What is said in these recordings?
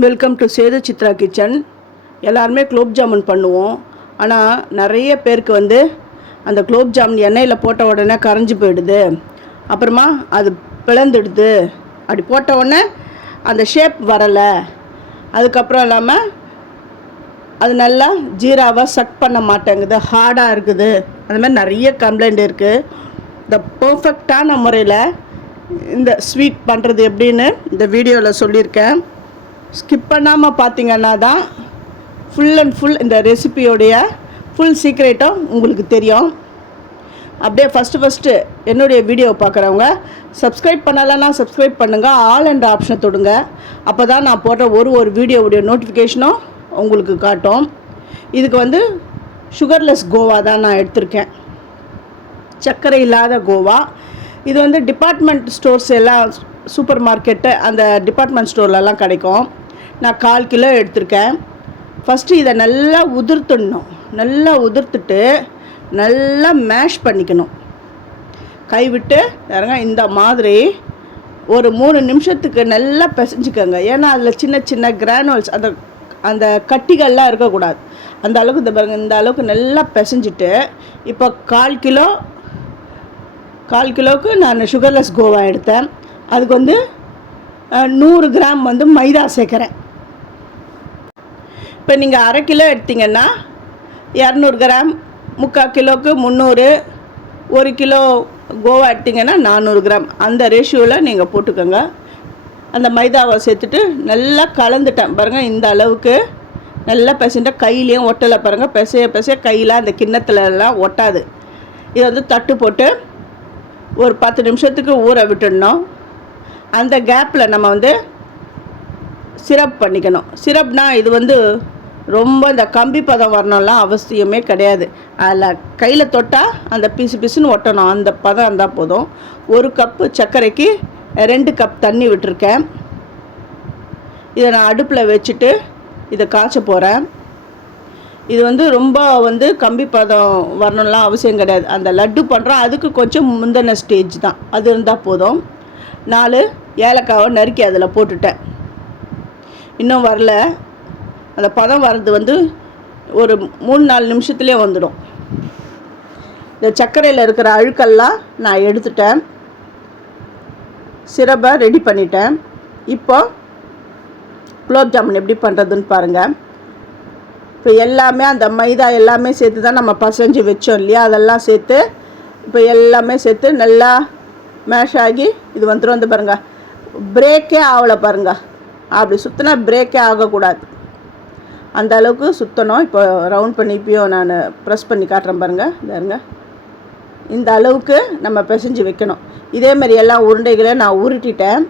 Welcome to Sethu Chitra kitchen எல்லாருமே குலோப் ஜாமுன் பண்ணுவோம். ஆனால் நிறைய பேருக்கு வந்து அந்த குலோப் ஜாமுன் எண்ணெயில் போட்ட உடனே கரைஞ்சி போயிடுது. அப்புறமா அது பிளந்துடுது. அப்படி போட்ட உடனே அந்த ஷேப் வரலை. அதுக்கப்புறம் இல்லாமல் அது நல்லா ஜீராவை சட் பண்ண மாட்டேங்குது. ஹார்டாக இருக்குது. அந்த மாதிரி நிறைய கம்ப்ளைண்ட் இருக்குது இந்த பர்ஃபெக்டான முறையில் இந்த ஸ்வீட் பண்ணுறது எப்படின்னு இந்த வீடியோவில் சொல்லியிருக்கேன். ஸ்கிப் பண்ணாமல் பார்த்தீங்கன்னா தான் ஃபுல் அண்ட் ஃபுல் இந்த ரெசிபியோடைய ஃபுல் சீக்ரெட்டும் உங்களுக்கு தெரியும். அப்படியே ஃபஸ்ட்டு ஃபஸ்ட்டு என்னுடைய வீடியோ பார்க்குறவங்க சப்ஸ்கிரைப் பண்ணலைன்னா சப்ஸ்கிரைப் பண்ணுங்கள் ஆல் என்ற ஆப்ஷனை தொடுங்க. அப்போ தான் நான் போடுற ஒரு ஒரு வீடியோவுடைய நோட்டிஃபிகேஷனும் உங்களுக்கு காட்டும். இதுக்கு வந்து சுகர்லெஸ் கோவா தான் நான் எடுத்திருக்கேன். சர்க்கரை இல்லாத கோவா. இது வந்து டிபார்ட்மெண்ட் ஸ்டோர்ஸ் எல்லாம் சூப்பர் மார்க்கெட்டு அந்த டிபார்ட்மெண்ட் ஸ்டோர்லலாம் கிடைக்கும். நான் கால் கிலோ எடுத்திருக்கேன். ஃபஸ்ட்டு இதை நல்லா உதிர்த்துடணும். நல்லா உதிர்த்துட்டு நல்லா மேஷ் பண்ணிக்கணும். கைவிட்டு இறங்க இந்த மாதிரி ஒரு மூணு நிமிஷத்துக்கு நல்லா பிசைஞ்சுக்கோங்க. ஏன்னா அதில் சின்ன சின்ன கிரானுவல்ஸ் அந்த அந்த கட்டிகள்லாம் இருக்கக்கூடாது. அந்த அளவுக்கு இந்த பாருங்க இந்த அளவுக்கு நல்லா பிசைஞ்சிட்டு இப்போ கால் கிலோ கால் கிலோவுக்கு நான் சுகர்லெஸ் கோவா எடுத்தேன். அதுக்கு வந்து நூறு கிராம் வந்து மைதா சேர்க்குறேன். இப்போ நீங்கள் அரை கிலோ எடுத்தீங்கன்னா இரநூறு கிராம் முக்கால் கிலோவுக்கு முந்நூறு ஒரு கிலோ கோவா எடுத்தீங்கன்னா நானூறு கிராம். அந்த ரேஷியோவில் நீங்கள் போட்டுக்கோங்க. அந்த மைதாவை சேர்த்துட்டு நல்லா கலந்துட்டேன். பாருங்கள் இந்த அளவுக்கு நல்லா பிசைஞ்சால் கையிலையும் ஒட்டலை பாருங்கள் பிசைய பிசைய கையில் அந்த கிண்ணத்துலலாம் ஒட்டாது. இதை வந்து தட்டு போட்டு ஒரு பத்து நிமிஷத்துக்கு ஊற விட்டுடணும். அந்த கேப்பில் நம்ம வந்து சிரப் பண்ணிக்கணும். சிரப்னா இது வந்து ரொம்ப இந்த கம்பி பதம் வரணும்லாம் அவசியமே கிடையாது. அதில் கையில் தொட்டால் அந்த பிசு பிசுன்னு ஒட்டணும். அந்த பதம் இருந்தால் போதும். ஒரு கப்பு சர்க்கரைக்கு ரெண்டு கப் தண்ணி விட்டுருக்கேன். இதை நான் அடுப்பில் வச்சுட்டு இதை காய்ச்ச போகிறேன் இது வந்து ரொம்ப வந்து கம்பி பதம் வரணும்லாம் அவசியம் கிடையாது. அந்த லட்டு பண்ணுறோம் அதுக்கு கொஞ்சம் முந்தின ஸ்டேஜ் தான். அது இருந்தால் போதும். நாலு ஏலக்காவை நறுக்கி அதில் போட்டுட்டேன். இன்னும் வரல. அந்த பதம் வர்றது வந்து ஒரு மூணு நாலு நிமிஷத்துலேயே வந்துடும். இந்த சர்க்கரையில் இருக்கிற அழுக்கெல்லாம் நான் எடுத்துட்டேன். சிரப்பை ரெடி பண்ணிட்டேன். இப்போ குலோப் ஜாமுன் எப்படி பண்ணுறதுன்னு பாருங்கள் இப்போ எல்லாமே அந்த மைதா எல்லாமே சேர்த்து தான் நம்ம பசைஞ்சு வச்சோம் இல்லையா? அதெல்லாம் சேர்த்து இப்போ எல்லாமே சேர்த்து நல்லா மேஷ் ஆகி இது வந்துடும் வந்து பாருங்கள் பிரேக்கே ஆகலை பாருங்கள் அப்படி சுற்றினா பிரேக்கே ஆகக்கூடாது. அந்த அளவுக்கு சுற்றணும் இப்போ ரவுண்ட் பண்ணி இப்பயும் நான் ப்ரெஸ் பண்ணி காட்டுறேன் பாருங்கள் பாருங்க இந்த அளவுக்கு நம்ம பிசைஞ்சு வைக்கணும். இதே மாதிரி எல்லா உருண்டைகளையும் நான் உருட்டிட்டேன்.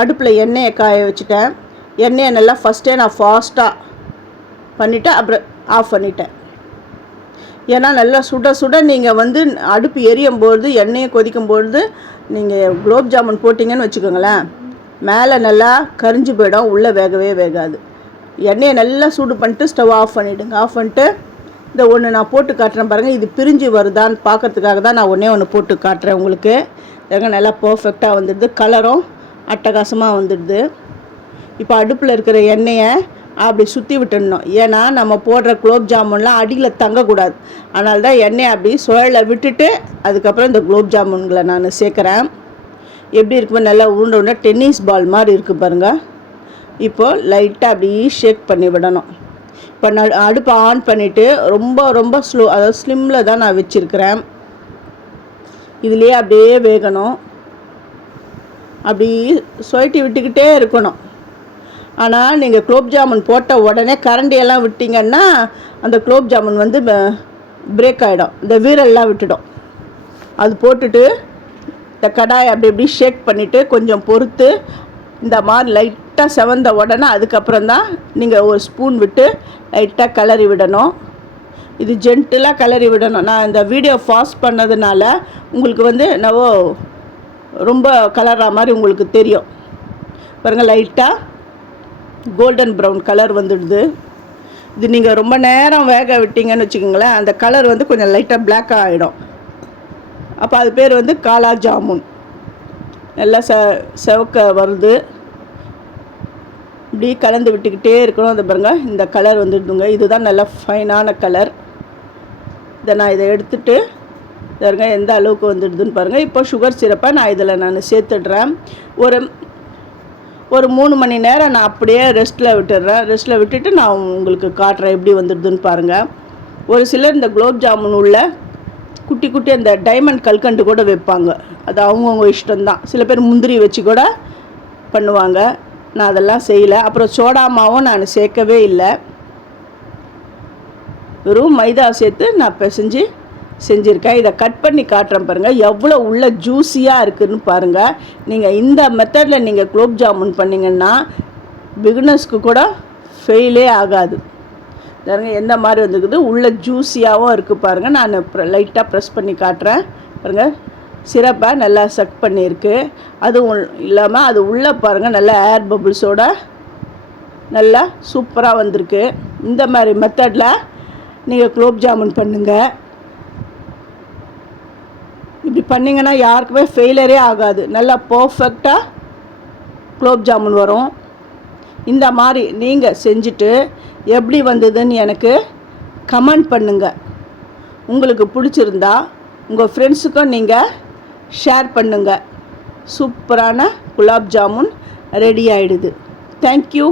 அடுப்பில் எண்ணெயை காய வச்சுட்டேன். எண்ணெயை நல்லா ஃபஸ்ட்டே நான் ஃபாஸ்ட்டாக பண்ணிவிட்டு அப்புறம் ஆஃப் பண்ணிட்டேன். ஏன்னா நல்லா சுட சுட நீங்கள் வந்து அடுப்பு எரியும் பொழுது எண்ணெயை கொதிக்கும் பொழுது நீங்கள் குலோப் ஜாமுன் போட்டிங்கன்னு வச்சுக்கோங்களேன். மேலே நல்லா கரிஞ்சு போயிடும் உள்ளே வேகவே வேகாது. எண்ணெயை நல்லா சூடு பண்ணிட்டு ஸ்டவ் ஆஃப் பண்ணிவிடுங்க ஆஃப் பண்ணிட்டு இந்த ஒன்று நான் போட்டு காட்டுறேன் பாருங்கள் இது பிரிஞ்சு வருதான்னு பார்க்கறதுக்காக தான் நான் ஒன்றே ஒன்று போட்டு காட்டுறேன் உங்களுக்கு. ஏங்க நல்லா பர்ஃபெக்டாக வந்துடுது. கலரும் அட்டகாசமாக வந்துடுது. இப்போ அடுப்பில் இருக்கிற எண்ணெயை அப்படி சுற்றி விட்டுடணும். ஏன்னா நம்ம போடுற குலோப் ஜாமுன்லாம் அடியில் தங்கக்கூடாது. அதனால தான் எண்ணெயை அப்படி சுழலை விட்டுட்டு அதுக்கப்புறம் இந்த குலோப் ஜாமுன்களை நான் சேர்க்குறேன். எப்படி இருக்குமோ நல்லா உருண்டை உருண்டை டென்னிஸ் பால் மாதிரி இருக்குது பாருங்கள் இப்போது லைட்டாக அப்படியே ஷேக் பண்ணி விடணும். இப்போ நான் அடுப்பை ஆன் பண்ணிவிட்டு ரொம்ப ரொம்ப ஸ்லோ அதாவது ஸ்லிம்மில் தான் நான் வச்சுருக்கிறேன். இதுலேயே அப்படியே வேகணும். அப்படி சொயிட்டி விட்டுக்கிட்டே இருக்கணும். ஆனால் நீங்கள் குலோப் ஜாமுன் போட்ட உடனே கரண்டியெல்லாம் விட்டிங்கன்னா அந்த குலோப் ஜாமுன் வந்து பிரேக் ஆகிடும் இந்த வீரல்லாம் விட்டுடும். அது போட்டுட்டு இந்த கடாயை அப்படி இப்படி ஷேக் பண்ணிவிட்டு கொஞ்சம் பொறுத்து இந்த மாதிரி லைட்டாக செவந்த உடனே அதுக்கப்புறம் தான் நீங்கள் ஒரு ஸ்பூன் விட்டு லைட்டாக கிளறி விடணும். இது ஜென்டிலாக கிளறி விடணும். நான் இந்த வீடியோ ஃபாஸ்ட் பண்ணதுனால உங்களுக்கு வந்து என்னவோ ரொம்ப கலர்ற மாதிரி உங்களுக்கு தெரியும். பாருங்கள் லைட்டாக கோல்டன் ப்ரௌன் கலர் வந்துடுது. இது நீங்கள் ரொம்ப நேரம் வேக விட்டீங்கன்னு வச்சுக்கோங்களேன் அந்த கலர் வந்து கொஞ்சம் லைட்டாக பிளாக்காக ஆகிடும் அப்போ அது பேர் வந்து காலா ஜாமுன். நல்லா செ செவக்க வருது இப்படி கலந்து விட்டுக்கிட்டே இருக்கணும். அந்த பாருங்க இந்த கலர் வந்துடுதுங்க. இதுதான் நல்லா ஃபைனான கலர் இதை நான் இதை எடுத்துட்டு பாருங்க எந்த அளவுக்கு வந்துடுதுன்னு பாருங்கள் இப்போ சுகர் சிரப்பை நான் இதில் நான் சேர்த்துடுறேன். ஒரு ஒரு மூணு மணி நேரம் நான் அப்படியே ரெஸ்ட்டில் விட்டுடுறேன். ரெஸ்ட்டில் விட்டுட்டு நான் உங்களுக்கு காட்டுறேன் எப்படி வந்துடுதுன்னு பாருங்கள் ஒரு சிலர் இந்த குலோப் ஜாமுன் உள்ள குட்டி குட்டி அந்த டைமண்ட் கல்கண்டு கூட வைப்பாங்க. அது அவங்கவுங்க இஷ்டம்தான். சில பேர் முந்திரி வச்சு கூட பண்ணுவாங்க. நான் அதெல்லாம் செய்யலை. அப்புறம் சோடா மாவும் நான் சேர்க்கவே இல்லை. வெறும் மைதா சேர்த்து நான் பிசைஞ்சு செஞ்சுருக்கேன். இதை கட் பண்ணி காட்டுறேன் பாருங்கள் எவ்வளோ உள்ள ஜூஸியாக இருக்குதுன்னு பாருங்கள் நீங்கள் இந்த மெத்தடில் நீங்கள் குலோப் ஜாமுன் பண்ணிங்கன்னா பிகினர்ஸ்க்கு கூட ஃபெயிலே ஆகாது. பாருங்க எந்த மாதிரி வந்துருக்குது? உள்ளே ஜூஸியாகவும் இருக்குது பாருங்கள் நான் லைட்டாக ப்ரெஸ் பண்ணி காட்டுறேன். பாருங்கள் சிரப்பை நல்லா செட் பண்ணியிருக்கு. அதுவும் இல்லாமல் அது உள்ளே பாருங்கள் நல்லா ஏர் பபுள்ஸோட நல்லா சூப்பராக வந்திருக்கு. இந்த மாதிரி மெத்தடில் நீங்கள் குலோப் ஜாமுன் பண்ணுங்கள் இப்படி பண்ணிங்கன்னா யாருக்குமே ஃபெயிலரே ஆகாது. நல்லா பர்ஃபெக்டாக குலோப் ஜாமுன் வரும். இந்த மாதிரி நீங்கள் செஞ்சுட்டு எப்படி வந்ததுன்னு எனக்கு கமெண்ட் பண்ணுங்கள் உங்களுக்கு பிடிச்சிருந்தா உங்கள் ஃப்ரெண்ட்ஸுக்கும் நீங்கள் ஷேர் பண்ணுங்கள் சூப்பரான குலாப் ஜாமுன் ரெடி ஆகிடுது தேங்க்யூ